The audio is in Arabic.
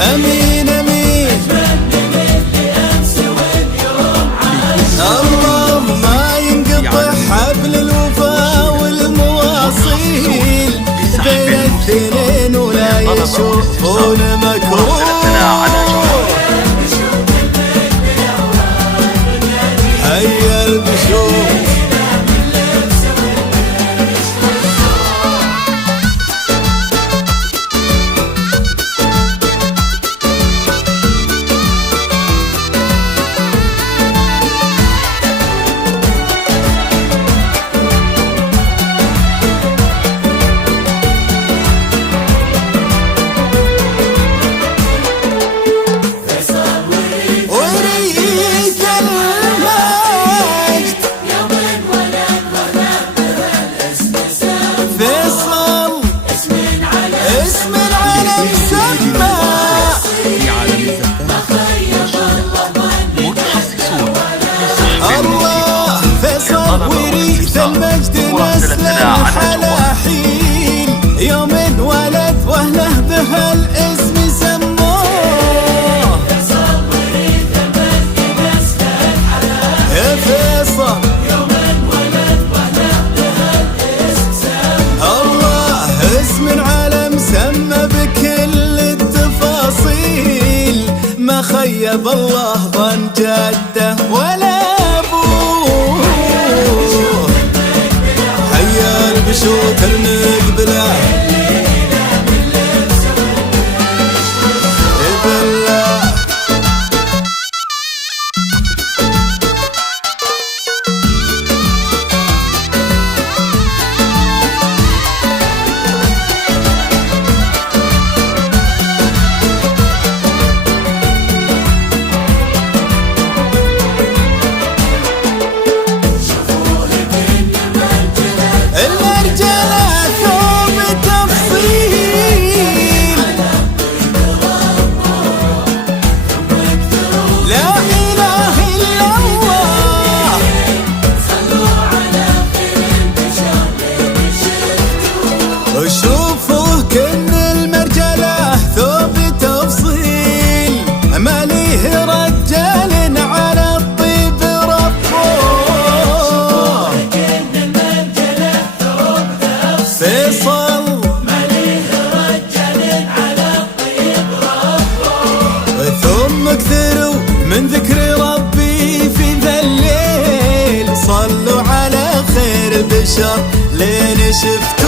أمين أمين الله ما ينقطع حبل الوفا والمواصيل بين الاثنين ولا يشوفون مكروه. هيا البشوف المجد نسله حلاحيل يوم ولد واهله بهالاسم سموه. يا فيصل يوم ولد واهله بهالاسم سموه. الله اسم العالم سمى بكل التفاصيل ما خيب الله ظن جده ولا بشوت المقبلة بالله. شوفوه كن المرجله ثوب تفصيل ما ليه رجال على الطيب ربه. كن المرجله ثوب تفصيل فيصل ما ليه رجال على الطيب ربه. ثم اكثروا من ذكر ربي في ذا الليل صلوا على خير البشر لين شفت